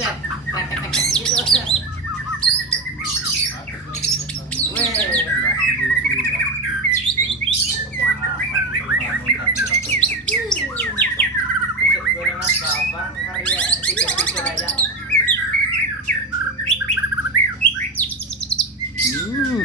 sir. Tak, tak, tak, tak, gitu. Weh. Maksud gue nih mas, abang karya tiga-tiga aja. Hmm.